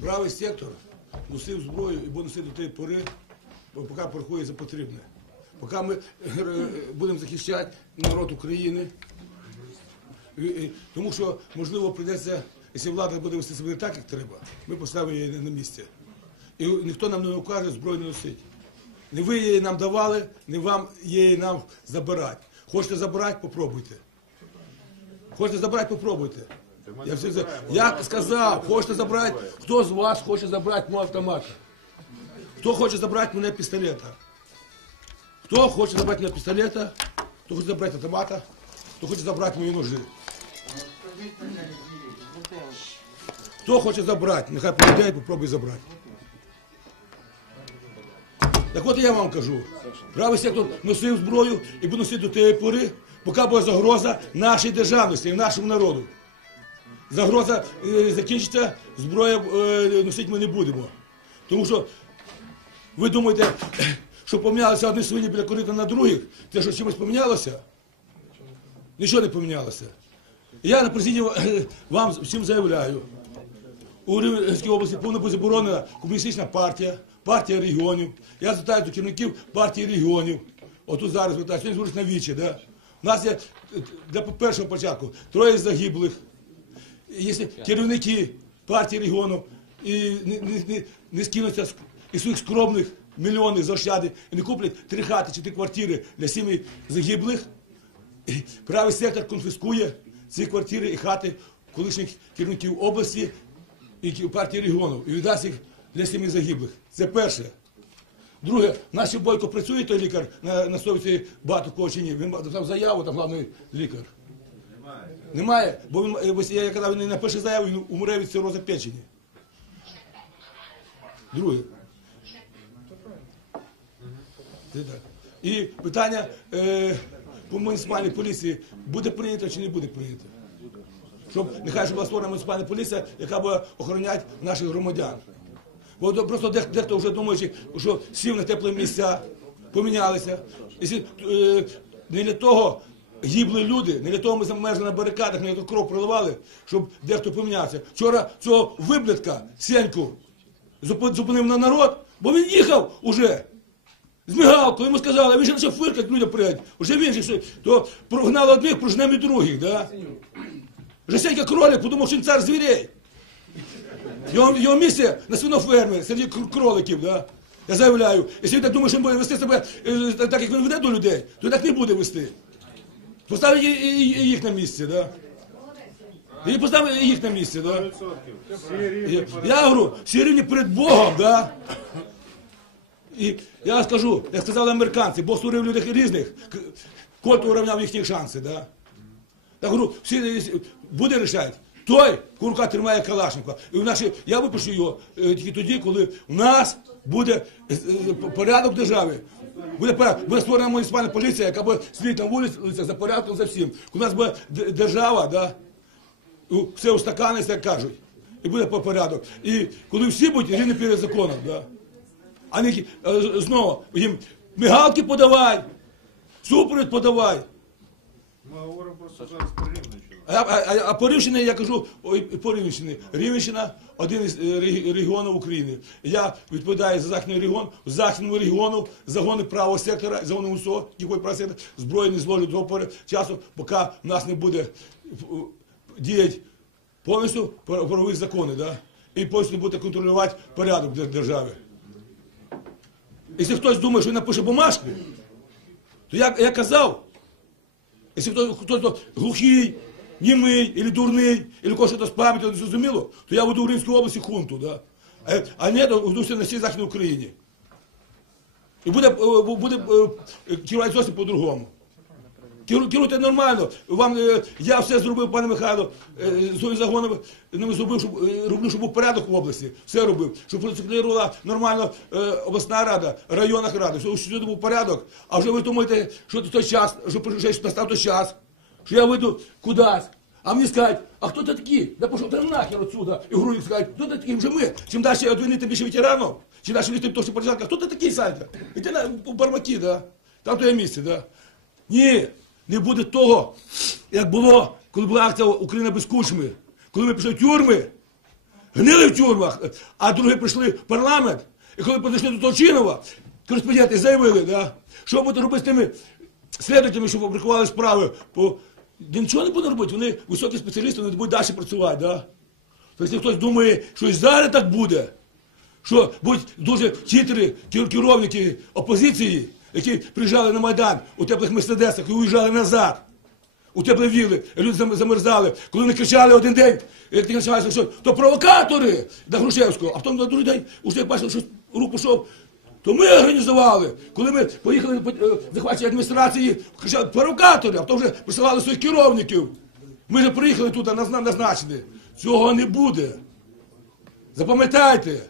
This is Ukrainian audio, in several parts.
Правий сектор носив зброю і буде носити до тієї пори, поки порахує за потрібне. Поки ми е, будемо захищати народ України. Тому що, можливо, прийдеться, якщо влада буде вести себе так, як треба, ми поставимо її на місце. І ніхто нам не укаже зброю не носить. Не ви її нам давали, не вам її нам забирати. Хочете забирати, попробуйте. Хочете забрати, попробуйте. Я, всіх за- я сказав, хочете забрати, хто з вас хоче забрати мого автомата? Хто хоче забрати мене пістолета? Хто хоче забрати мене пістолета? Хто хоче забрати автомата? Хто хоче забрати мої ножи? Хто хоче забрати? Нехай прийде і попробуй забрати. Так от я вам кажу, правий сектор носив зброю і буде носити до тієї пори, поки буде загроза нашій державності і нашому народу. Загроза е, закінчиться, зброя е, носити ми не будемо. Тому що ви думаєте, що помінялися одні свині біля корита на других, те, що чимось помінялося? Нічого не помінялося. Я на президії е, вам всім заявляю, у Рівненській області бути заборонена комуністична партія, партія регіонів. Я звертаюся до керівників партії регіонів. Отут зараз звертаюся, сьогодні звертаюся на вічі. Да? У нас є е, для першого початку троє загиблих. Якщо керівники партії регіонів і не, не, не, не скинуться із своїх скромних мільйонів заощади і не куплять три хати чи три квартири для сім'ї загиблих, правий сектор конфіскує ці квартири і хати колишніх керівників області і партії регіону і віддасть їх для сім'ї загиблих. Це перше. Друге, наші бойко працює той лікар на, на совісті багато кого чи ні. Він написав заяву, там головний лікар. Немає, бо він, е, я казав, він напише заяву, він умре від цирозу печені. Друге. І питання е, по муніципальній поліції буде прийнято чи не буде прийнято? Щоб нехай щоб була створена муніципальна поліція, яка буде охороняти наших громадян. Бо просто дех- дехто вже думає, що сів на теплі місця, помінялися. Якщо, е, не для того гибли люди, не для того ми замерзли на барикадах, не того кров проливали, щоб дехто помінявся. Вчора цього виблядка, Сеньку, зупинив на народ, бо він їхав уже. З мігалкою йому сказали, а він ще почав фиркати, людям приїдь. Уже він же, то прогнали одних, прожнемо і других, да? Вже Сенька кролик, подумав, що він цар звірей. Його, його місце на свинофермі, серед кроликів, да? Я заявляю, якщо він так думає, що він буде вести себе е, так, як він веде до людей, то так не буде вести. І їх на місці, да? І поставить їх на місці, да? Я, говорю, всі рівні перед Богом, да? І я скажу, як сказали американці, Бог створив людей різних, кот урівняв їхні шанси, да? Я говорю, всі буде рішати. Той, курка тримає Калашникова. І в наші, я випишу його е, тільки тоді, коли у нас буде е, е, порядок в державі. Буде, буде створена муніципальна поліція, яка буде сидіти на вулицях за порядком за всім. У нас буде держава, да, все устаканиться, як кажуть. І буде по порядок. І коли всі будуть рівні перед законом, да. а не знову їм мигалки подавай, супровід подавай. Ми говоримо просто зараз. А, а, а, по Рівщині я кажу, ой, по. Рівненщина один із е, регіонів України. Я відповідаю за західний регіон. В західному регіону загони правого сектора, загони УСО, який правого сектора, зброї не до пори часу, поки в нас не буде е, діяти повністю правові закони, да? і повністю буде контролювати порядок в державі. Якщо хтось думає, що він напише бумажку, то я, я казав, Якщо хто, хтось глухий, німий, или дурний, или когось щось пам'ять не зрозуміло, то я веду в Римській області хунту, да? Е, а не веду все на всій Західній Україні. І буде, е, буде е, керувати зовсім по-другому. Керуйте нормально. Вам, я все зробив, пане Михайло, свої загони ними зробив, щоб, роблю, щоб був порядок в області. Все робив. Щоб функціонувала нормально обласна рада, районна рада, щоб сюди був порядок. А вже ви думаєте, що той час, що настав той час, що я вийду кудись. А мені скажуть, а хто ти такі? Да пішов ти нахер отсюда. І грудь скажуть, хто ти такий? Вже ми. Чим далі від війни, тим більше ветеранів. Чим далі від того, що початка, хто ти такий, Санька? Іди на в бармаки, да? Там твоє місце, да? Ні, не буде того, як було, коли була акція Україна без кучми. Коли ми пішли в тюрми, гнили в тюрмах, а другі прийшли в парламент, і коли підійшли до Толчинова, кореспонденти заявили, да, що буде робити з тими слідувачами, що фабрикували справи, по... нічого не буде робити, вони високі спеціалісти, вони будуть далі працювати. Да? Тобто, хтось думає, що і зараз так буде, що будуть дуже хитрі кер- керівники опозиції, які приїжджали на Майдан у теплих мерседесах і уїжджали назад. У теплі віли, люди замерзали. Коли вони кричали один день, як ти кричали, що то провокатори до Грушевського, а потім на другий день, уже бачили, що рух пішов, то ми організували. Коли ми поїхали по е, захвачення адміністрації, а потім вже присилали своїх керівників. Ми вже приїхали тут, а нас нам назначені. Цього не буде. Запам'ятайте.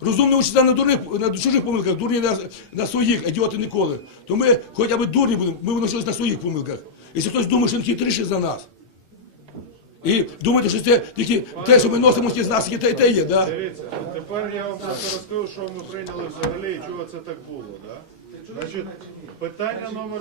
Розумні учиться на дурних, на чужих помилках, дурні на, на своїх, ідіоти ніколи. То ми хоча б дурні будемо, ми навчилися на своїх помилках. Якщо хтось думає, що він хитріший за нас. І думаєте, що це тільки те, що ми носимо з нас, і те, і те є, да? Дивіться, тепер я вам просто розкажу, що ми прийняли взагалі і чого це так було. Да? Значить, питання номер.